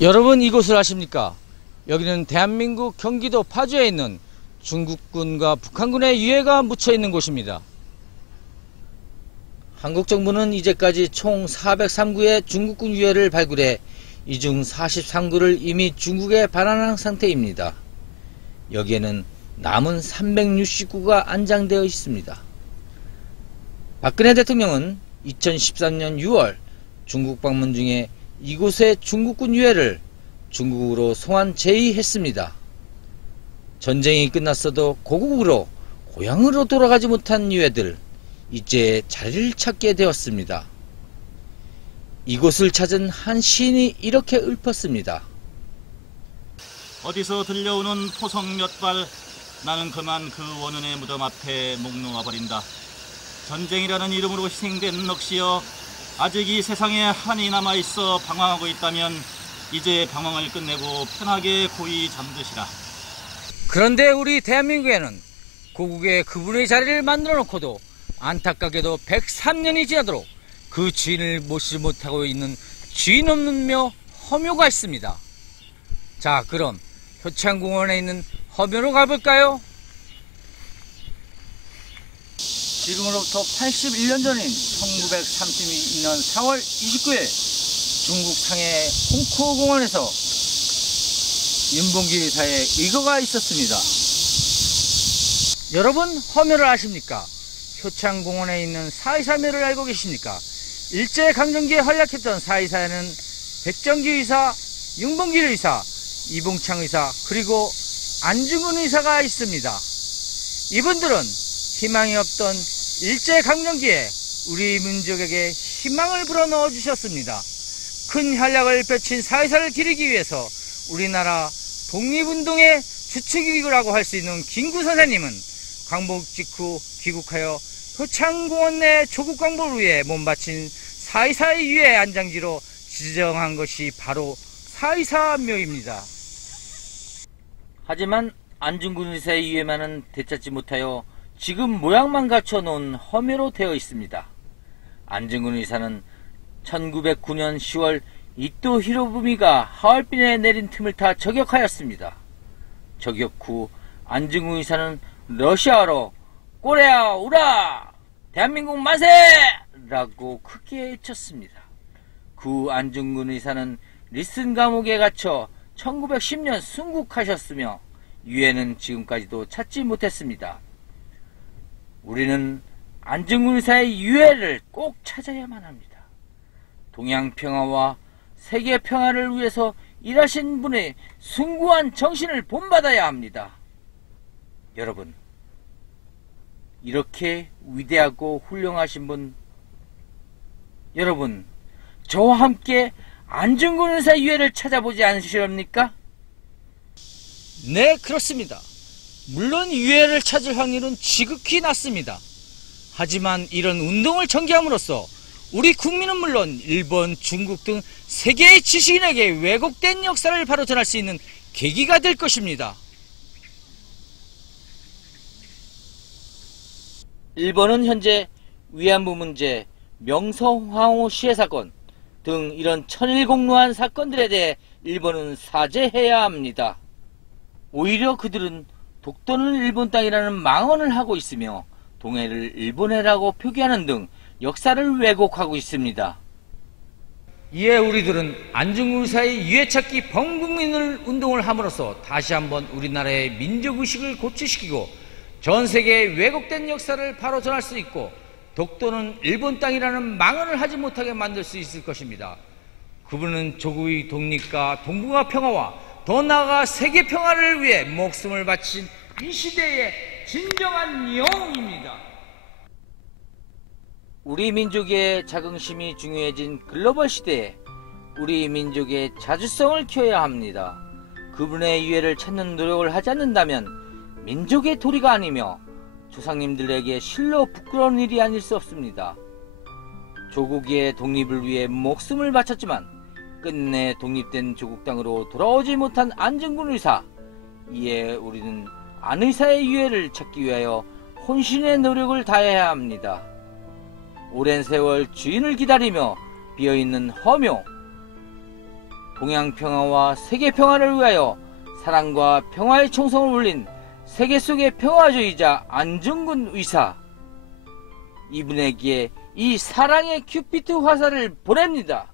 여러분 이곳을 아십니까? 여기는 대한민국 경기도 파주에 있는 중국군과 북한군의 유해가 묻혀 있는 곳입니다. 한국 정부는 이제까지 총 403구의 중국군 유해를 발굴해 이 중 43구를 이미 중국에 반환한 상태입니다. 여기에는 남은 360구가 안장되어 있습니다. 박근혜 대통령은 2013년 6월 중국 방문 중에 이곳의 중국군 유해를 중국으로 송환 제의했습니다. 전쟁이 끝났어도 고국으로 고향으로 돌아가지 못한 유해들, 이제 자리를 찾게 되었습니다. 이곳을 찾은 한 시인이 이렇게 읊었습니다. 어디서 들려오는 포성 몇 발, 나는 그만 그 원혼의 무덤 앞에 목 놓아버린다. 전쟁이라는 이름으로 희생된 넋이여, 아직 이 세상에 한이 남아있어 방황하고 있다면 이제 방황을 끝내고 편하게 고이 잠드시라. 그런데 우리 대한민국에는 고국에 그분의 자리를 만들어 놓고도 안타깝게도 103년이 지나도록 그 주인을 모시지 못하고 있는 주인 없는 묘, 허묘가 있습니다. 자, 그럼 효창공원에 있는 허묘로 가볼까요? 지금으로부터 81년 전인 1932년 4월 29일 중국 상해 홍코공원에서 윤봉길 의사의 의거가 있었습니다. 여러분, 허묘를 아십니까? 효창공원에 있는 사의사묘를 알고 계십니까? 일제강점기에 활약했던 사의사에는 백정기 의사, 윤봉길 의사, 이봉창 의사, 그리고 안중근 의사가 있습니다. 이분들은 희망이 없던 일제강점기에 우리 민족에게 희망을 불어넣어 주셨습니다. 큰 활약을 펼친 사의사를 기리기 위해서 우리나라 독립운동의 주축이라고 할 수 있는 김구 선생님은 광복 직후 귀국하여 효창공원 내 조국 광복을 위해 몸바친 사의사의 유해 안장지로 지정한 것이 바로 사의사묘입니다. 하지만 안중근 의사의 유해만은 되찾지 못하여 지금 모양만 갖춰놓은 허묘로 되어 있습니다. 안중근 의사는 1909년 10월 이토 히로부미가 하얼빈에 내린 틈을 타 저격하였습니다. 저격 후 안중근 의사는 러시아어로 꼬레아 우라! 대한민국 만세! 라고 크게 외쳤습니다. 그 후 안중근 의사는 리슨 감옥에 갇혀 1910년 순국하셨으며 유해는 지금까지도 찾지 못했습니다. 우리는 안중근 의사의 유해를 꼭 찾아야만 합니다. 동양 평화와 세계 평화를 위해서 일하신 분의 숭고한 정신을 본받아야 합니다. 여러분, 이렇게 위대하고 훌륭하신 분, 여러분, 저와 함께 안중근 의사 유해를 찾아보지 않으시렵니까? 네, 그렇습니다. 물론 유해를 찾을 확률은 지극히 낮습니다. 하지만 이런 운동을 전개함으로써 우리 국민은 물론 일본, 중국 등 세계의 지식인에게 왜곡된 역사를 바로 전할 수 있는 계기가 될 것입니다. 일본은 현재 위안부 문제, 명성황후 시해 사건 등 이런 천일공노한 사건들에 대해 일본은 사죄해야 합니다. 오히려 그들은 독도는 일본 땅이라는 망언을 하고 있으며 동해를 일본해라고 표기하는 등 역사를 왜곡하고 있습니다. 이에 우리들은 안중근 의사의 유해찾기 범국민을 운동을 함으로써 다시 한번 우리나라의 민족의식을 고취시키고 전 세계의 왜곡된 역사를 바로 전할 수 있고 독도는 일본 땅이라는 망언을 하지 못하게 만들 수 있을 것입니다. 그분은 조국의 독립과 동북아 평화와 더 나아가 세계 평화를 위해 목숨을 바친 이 시대의 진정한 영웅입니다. 우리 민족의 자긍심이 중요해진 글로벌 시대에 우리 민족의 자주성을 키워야 합니다. 그분의 유해를 찾는 노력을 하지 않는다면 민족의 도리가 아니며 조상님들에게 실로 부끄러운 일이 아닐 수 없습니다. 조국의 독립을 위해 목숨을 바쳤지만 끝내 독립된 조국 땅으로 돌아오지 못한 안중근 의사, 이에 우리는 안 의사의 유해를 찾기 위하여 혼신의 노력을 다해야 합니다. 오랜 세월 주인을 기다리며 비어있는 허묘, 동양 평화와 세계 평화를 위하여 사랑과 평화의 총성을 울린 세계 속의 평화주의자 안중근 의사, 이분에게 이 사랑의 큐피트 화살을 보냅니다.